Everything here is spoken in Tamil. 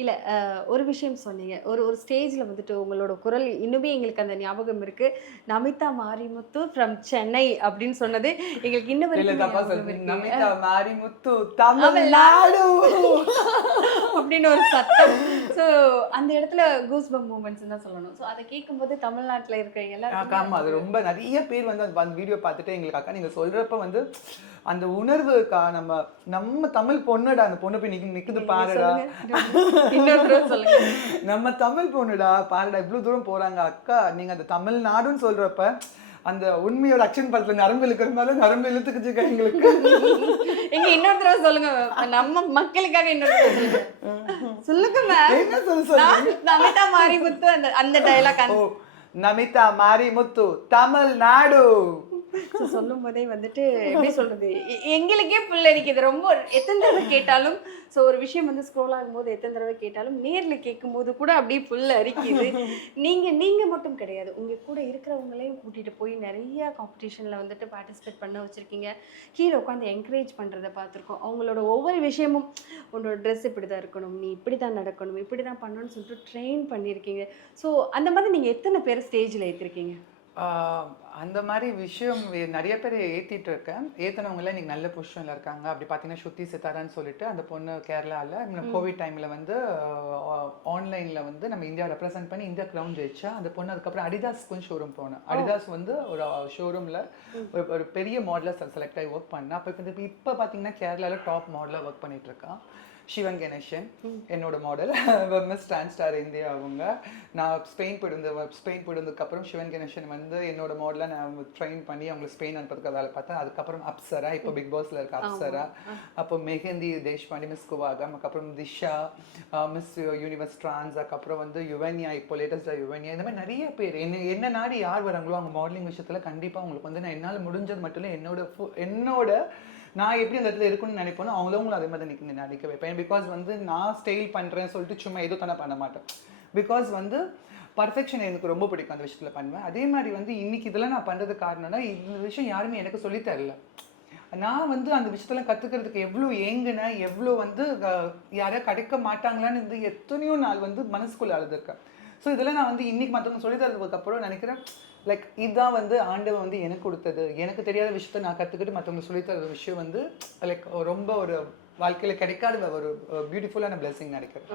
இல்ல ஒரு விஷயம் சொன்னீங்க. ஒரு ஒரு ஸ்டேஜ்ல வந்துட்டு உங்களோட குரல் இன்னுமே எங்களுக்கு அந்த ஞாபகம் இருக்கு. நமிதா மாரிமுத்து ஃப்ரம் சென்னை அப்படின்னு சொன்னது எங்களுக்கு இன்ன இல்ல வரைக்குமே தப்பா ஞாபகம் சொல்றீங்க. இருக்கு. நமிதா மாரிமுத்து ஆமல்ல தமிழ்நாடு. அப்படின்னு ஒரு சத்தம். ஸோ அந்த இடத்துல கூஸ் பம்ப் மூமெண்ட்ஸ்ன்னு தான் சொல்லணும். ஸோ அத கேட்கும்போது தமிழ்நாட்டுல இருக்கிற எல்லாருக்குமே ஆமா. அது அது ஒரு ரொம்ப நெறைய பேர் வந்து அந்த வீடியோ பார்த்துட்டு எங்களுக்கு அக்கா நீங்க சொல்றப்ப வந்து அந்த உணர்வு நம்ம நம்ம தமிழ் பொண்ணுடா, அந்த பொண்ணு போய் நிக்குது நீங்க பாருடா. சொல்லுங்க. இன்னொரு தடவ சொல்லுங்க. நம்ம தமிழ் பொண்ணுடா பாருடா இவ்ளோ தூரம் போறாங்க. அக்கா நீங்க அந்த தமிழ்நாடுன்னு சொல்றப்ப, அந்த உண்மையோட அக்ஷன் படத்துல நரம்பு இழுக்கிற மாரி நரம்பு இழுத்துக்குச்சுக்கா எங்களுக்கு. எங்க இன்னொரு தடவ சொல்லுங்க. நம்ம மக்களுக்காக இன்னொரு தடவ சொல்லுங்க. சொல்லுங்க மேம். என்ன சொல்றீங்க? நமிதா மாரிமுத்து அந்த அந்த டயலாக் ஓ! நமிதா மாரிமுத்து தமிழ்நாடு. சொல்லும்போதே வந்துட்டு எப்படி சொல்றது? எங்களுக்கே புல்லரிக்குது. ரொம்ப எத்தன தடவ கேட்டாலும் ஒரு விஷயம் வந்து ஸ்க்ரோல் ஆகும்போது எத்தன தடவ கேட்டாலும், நேர்ல கேட்கும்போது கூட அப்படியே புல்லரிக்குது. நீங்க நீங்க மட்டும் கிடையாது. உங்க கூட இருக்கிறவங்களையும் கூட்டிட்டு போய் நெறைய காம்படிஷன்ல வந்துட்டு பார்ட்டிசிபேட் பண்ண வச்சிருக்கீங்க. கீழ உட்காந்து என்கரேஜ் பண்றத பார்த்துருக்கோம். அவங்களோட ஒவ்வொரு விஷயமும் உன்னோட ட்ரெஸ் இப்படிதான் இருக்கணும். நீ இப்படிதான் நடக்கணும். இப்படிதான் பண்ணணும்னு சொல்லிட்டு ட்ரெயின் பண்ணியிருக்கீங்க. ஸோ அந்த மாதிரி நீங்க எத்தன பேர ஸ்டேஜ்ல ஏத்திருக்கீங்க? ஆ, அந்த மாரி விஷயம் நெறைய பேர் ஏத்திட்டு இருக்கேன். ஏத்துனவங்கலாம் இன்னைக்கு நல்ல பொசிஷன்ல இருக்காங்க. அப்படி பார்த்தீங்கன்னா, ஸ்ருதி சித்தாரான்னு சொல்லிட்டு அந்த பொண்ணு கேரளால கோவிட் டைம்ல வந்து ஆன்லைன்ல வந்து நம்ம இந்தியா ரெப்ரசென்ட் பண்ணி இந்தியா கிரவுண்ட் ஜெயிச்சா. அந்த பொண்ணு அதுக்கப்புறம் அடிடாஸ்க்கு ஷோரூம் போனா. ஓ! அடிடாஸ் வந்து ஒரு ஷோரூம்ல ஒரு பெரிய மாடலா செலக்ட் ஆகி ஒர்க் பண்ணா. அப்ப இப்ப பார்த்தீங்கன்னா, கேரளால டாப் மாடலா ஒர்க் பண்ணிட்டு இருக்கா. சிவன் கணேசன் என்னோட model. Miss dance star India அவங்க. நான் ஸ்பெயின் போயிருந்ததுக்கு அப்புறம் சிவன் கணேசன் வந்து என்னோட மாடலா நான் ட்ரெயின் பண்ணி அவங்களை ஸ்பெயின் அனுப்புறதுக்கு வேலை பார்த்தேன். அதுக்கப்புறம் அப்சரா, இப்போ பிக் பாஸ்ல இருக்க அப்சரா, அப்போ மெஹந்தி தேஷ்பாண்டி, மிஸ் குவாகம், அதுக்கப்புறம் திஷா, மிஸ் யூனிவர்ஸ் டிரான்ஸ், அதுக்கப்புறம் வந்து யுவன்யா, இப்போ லேட்டஸ்டா யுவன்யா, இந்த மாதிரி நிறைய பேர் என்ன நாடி யார் வராங்களோ அவங்க மாடலிங் விஷயத்துல கண்டிப்பா உங்களுக்கு வந்து நான் என்னால் முடிஞ்சது மட்டும் இல்லை என்னோட நான் எப்படி அந்த இடத்துல இருக்குன்னு நினைப்பேனோ அவங்களும் அதே மாதிரி நினைக்க வைப்பேன். பிகாஸ் வந்து நான் ஸ்டைல் பண்றேன்னு சொல்லிட்டு சும்மா ஏதோ தானே பண்ண மாட்டேன். பிகாஸ் வந்து பர்ஃபெக்ஷன் எனக்கு ரொம்ப பிடிக்கும், அந்த விஷயத்துல பண்ணுவேன். அதே மாதிரி வந்து இன்னைக்கு இதெல்லாம் நான் பண்றது காரணம்னா இந்த விஷயம் யாருமே எனக்கு சொல்லி தரல. நான் வந்து அந்த விஷயத்தெல்லாம் கத்துக்கிறதுக்கு எவ்வளோ ஏங்குனேன், எவ்வளோ வந்து யாரையா கிடைக்க மாட்டாங்களான்னு இருந்து எத்தனையோ நாள் வந்து மனசுக்குள்ள அழுதுருக்கேன். ஸோ இதெல்லாம் நான் வந்து இன்னைக்கு மற்றவங்க சொல்லி தரதுக்கு அப்புறம் நினைக்கிறேன், லைக் இதுதான் வந்து ஆண்டவன் வந்து எனக்கு கொடுத்தது. எனக்கு தெரியாத விஷயத்த நான் கற்றுக்கிட்டு மற்றவங்க சொல்லித்தர விஷயம் வந்து லைக் ரொம்ப ஒரு வாழ்க்கையில் கிடைக்காத ஒரு பியூட்டிஃபுல்லான பிளெஸிங் நினைக்கிறேன்.